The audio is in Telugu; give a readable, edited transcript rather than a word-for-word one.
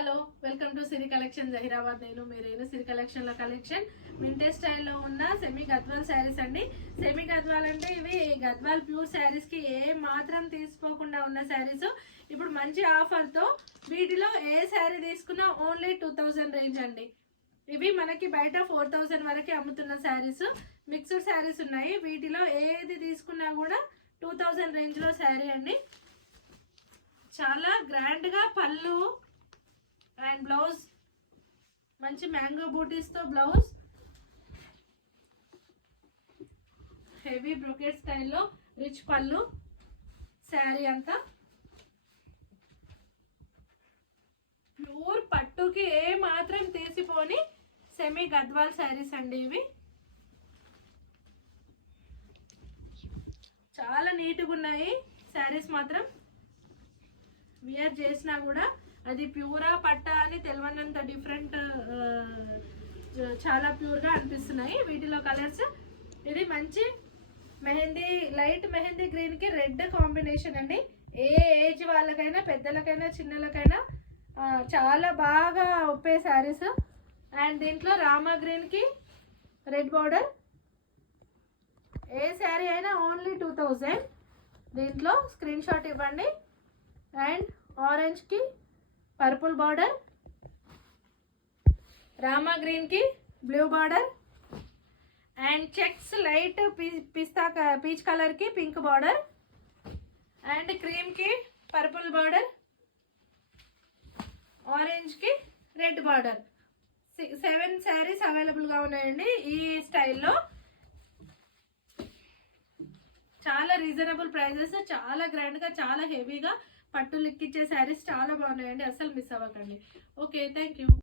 Hello welcome to Siri collection Zaheerabad. నేను సిరి కలెక్షన్ల కలెక్షన్ వింటేజ్ స్టైల్లో ఉన్న సెమీ గద్వాల్ శారీస్ అండి. సెమీ గద్వాల్ అంటే ఇవి గద్వాల్ ప్యూర్ శారీస్కి ఏ మాత్రం తీసుకోకుండా ఉన్న శారీస్. ఇప్పుడు మంచి ఆఫర్తో వీటిలో ఏ శారీ తీసుకున్నా ఓన్లీ 2000 రేంజ్ అండి. ఇవి మనకి బయట 4000 వరకు అమ్ముతున్న శారీస్, మిక్స్డ్ శారీస్ ఉన్నాయి. వీటిలో ఏది తీసుకున్నా కూడా 2000 రేంజ్లో శారీ అండి. చాలా గ్రాండ్గా పళ్ళు అండ్ బ్లౌజ్ మంచి మ్యాంగో బూటీస్తో బ్లౌజ్, హెవీ బ్రొకెట్ స్టైల్లో రిచ్ పళ్ళు, శారీ అంతా ప్యూర్ పట్టుకి ఏ మాత్రం తీసిపోని సెమీ గద్వాల్ శారీస్ అండి. ఇవి చాలా నీట్గా ఉన్నాయి శారీస్. మాత్రం వియర్ చేసినా కూడా అది ప్యూరా పట్టా అని తెలియనంత డిఫరెంట్, చాలా ప్యూర్గా అనిపిస్తున్నాయి. వీటిలో కలర్స్ ఇది మంచి మెహందీ, లైట్ మెహందీ గ్రీన్కి రెడ్ కాంబినేషన్ అండి. ఏ ఏజ్ వాళ్ళకైనా, పెద్దలకైనా, చిన్నలకైనా చాలా బాగా ఒప్పే శారీస్. అండ్ దీంట్లో రామా గ్రీన్కి రెడ్ బార్డర్. ఏ శారీ అయినా ఓన్లీ 2000. దీంట్లో స్క్రీన్ షాట్ ఇవ్వండి. అండ్ ఆరెంజ్కి పర్పుల్ బార్డర్, రామా గ్రీన్కి blue border, and checks light పిస్తా పీచ్ కలర్కి పింక్ బార్డర్, అండ్ క్రీమ్కి పర్పుల్ బార్డర్, ఆరెంజ్కి రెడ్ బార్డర్. 7 శారీస్ అవైలబుల్గా ఉన్నాయండి ఈ స్టైల్లో. చాలా రీజనబుల్ ప్రైజెస్, చాలా గ్రాండ్గా, చాలా హెవీగా పట్టు లిక్కిచ్చే శారీస్ చాలా బాగున్నాయండి. అసలు మిస్ అవ్వకండి. Okay, thank you.